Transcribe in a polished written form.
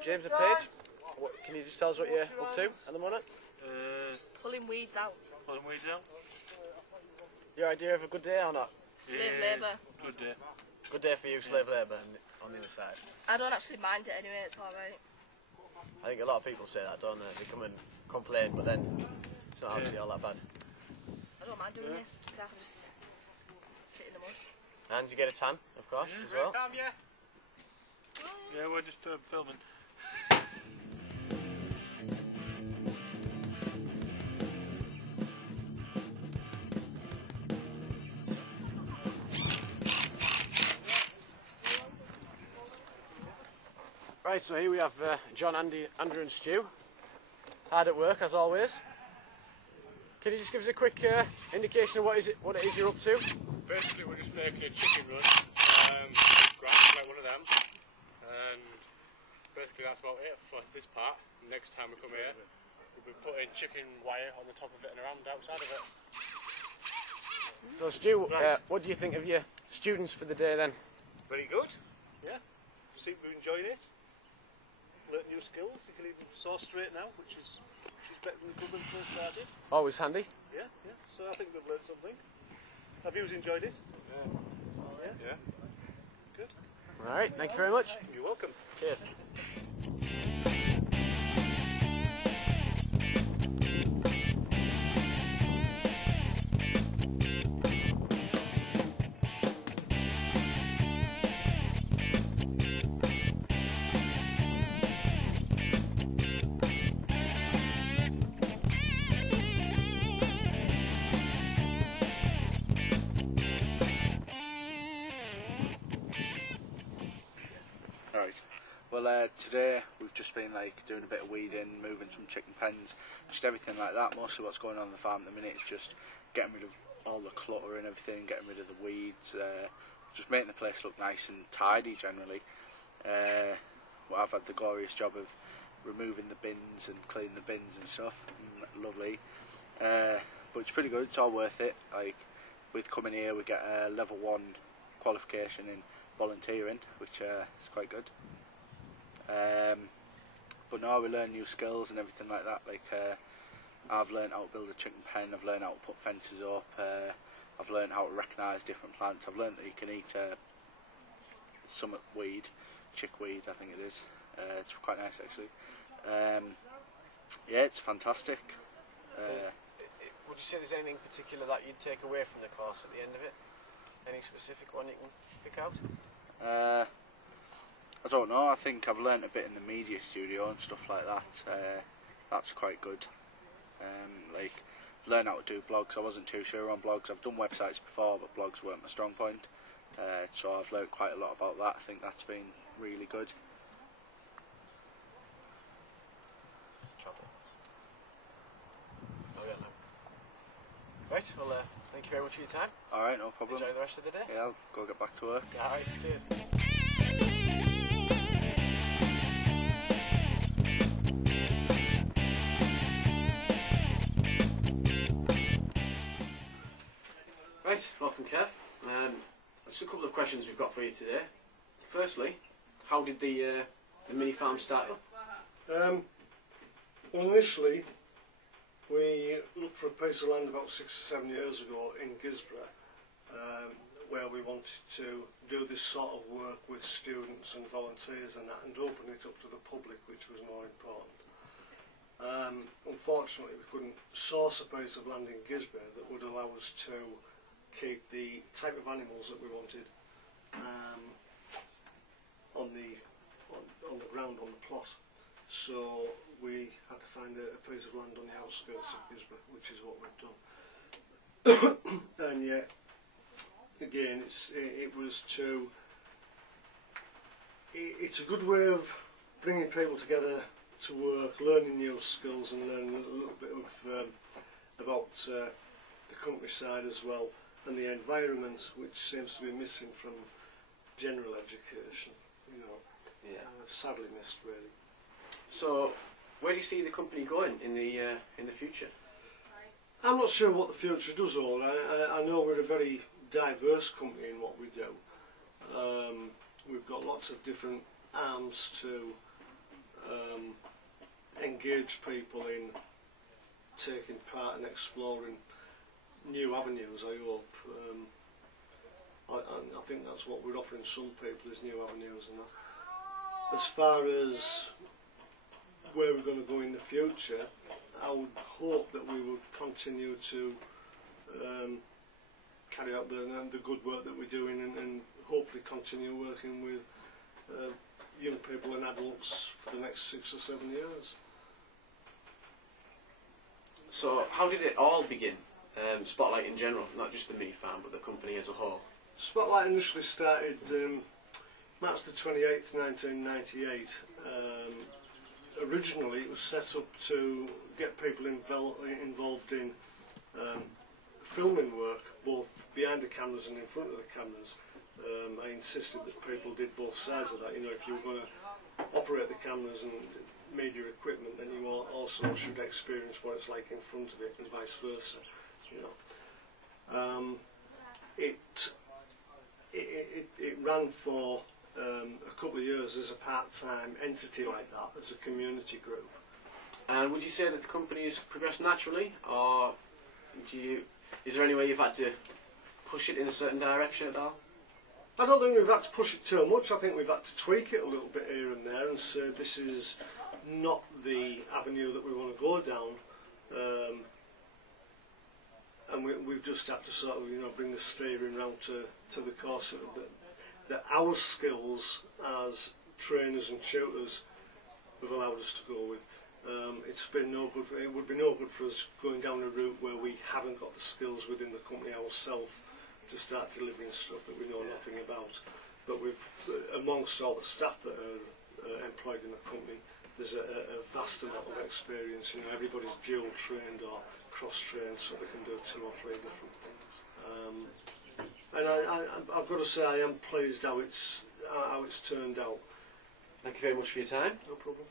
James and Paige, can you just tell us what you're up to at the moment? Pulling weeds out. Pulling weeds out. Your idea of a good day or not? Slave labour. Good day. Good day for you, slave labour, on the other side. I don't actually mind it anyway, it's alright. I think a lot of people say that, don't they? They come and complain, but then it's not actually all that bad. I don't mind doing this, I can just sit in the mud. And you get a tan, of course, as well. Yeah, we're just filming. Right, so here we have John, Andy, Andrew and Stu. Hard at work, as always. Can you just give us a quick indication of what it is you're up to? Basically, we're just making a chicken run. Grass, like one of them. And basically that's about it for this part. Next time we come here, we'll be putting chicken wire on the top of it and around the outside of it. So Stu, what do you think of your students for the day then? Very good, yeah. Seem to be enjoying it. Learn new skills. You can even saw straight now, which is better than good when we first started. Always handy. Yeah, yeah. So I think we've learned something. Have you enjoyed it? Yeah. Yeah. Good. Alright, thank you very much. You're welcome. Cheers. Right. Well, today we've just been doing a bit of weeding, moving some chicken pens, just everything like that. Mostly what's going on in the farm at the minute is just getting rid of all the clutter and everything, getting rid of the weeds, just making the place look nice and tidy generally. Well, I've had the glorious job of removing the bins and cleaning the bins and stuff. Lovely. But it's pretty good, it's all worth it. With coming here we get a level 1 qualification in volunteering, which is quite good. But now we learn new skills and everything like that. I've learned how to build a chicken pen, I've learned how to put fences up, I've learned how to recognise different plants, I've learned that you can eat summit weed, chickweed I think it is. It's quite nice actually. Yeah, it's fantastic. Would you say there's anything particular that you'd take away from the course at the end of it? Any specific one you can pick out? I don't know, I think I've learnt a bit in the media studio and stuff like that. That's quite good. I've learned how to do blogs. I wasn't too sure on blogs. I've done websites before, but blogs weren't my strong point. So I've learnt quite a lot about that. I think that's been really good. Right, well, thank you very much for your time. Alright, no problem. Enjoy the rest of the day. Yeah, I'll go get back to work. Alright, cheers. Right, welcome Kev. Just a couple of questions we've got for you today. Firstly, how did the mini farm start up? Well, initially we looked for a piece of land about 6 or 7 years ago in Gisborough, where we wanted to do this sort of work with students and volunteers and that, and open it up to the public, which was more important. Unfortunately, we couldn't source a piece of land in Gisborough that would allow us to keep the type of animals that we wanted on the ground, on the plot. So we had to find a piece of land on the outskirts of Gisborough, which is what we've done. And yet, again, it's a good way of bringing people together to work, learning new skills, and learning a little bit of about the countryside as well, and the environment, which seems to be missing from general education. You know, sadly missed really. So, where do you see the company going in the future? I'm not sure what the future does hold. I know we're a very diverse company in what we do. We've got lots of different arms to the company, and we've got lots of different skills, and we've got lots of different ideas. And I think encourage people in taking part and exploring new avenues, I hope. I think that's what we're offering some people, is new avenues and that. As far as where we're going to go in the future, I would hope that we would continue to carry out the good work that we're doing, and hopefully continue working with young people and adults for the next 6 or 7 years. So how did it all begin? Spotlight in general, not just the mini farm but the company as a whole. Spotlight initially started March the 28th 1998. Originally it was set up to get people involved in filming work, both behind the cameras and in front of the cameras. I insisted that people did both sides of that. You know, if you were going to operate the cameras and media equipment, then you also should experience what it's like in front of it, and vice versa. You know, it ran for a couple of years as a part-time entity like that, as a community group. And would you say that the company has progressed naturally, or is there any way you've had to push it in a certain direction at all? I don't think we've had to push it too much. I think we've had to tweak it a little bit here and there and say this is not the avenue that we want to go down. And we've just had to sort of, you know, bring the steering round to the course that our skills as trainers and tutors have allowed us to go with. It's been no good. It would be no good for us going down a route where we haven't got the skills within the company ourselves to start delivering stuff that we know nothing about. But we've, amongst all the staff that are employed in the company, there's a vast amount of experience. You know, everybody's dual trained or cross trained, so they can do 2 or 3 different things. And I've got to say, I am pleased how it's turned out. Thank you very much for your time. No problem.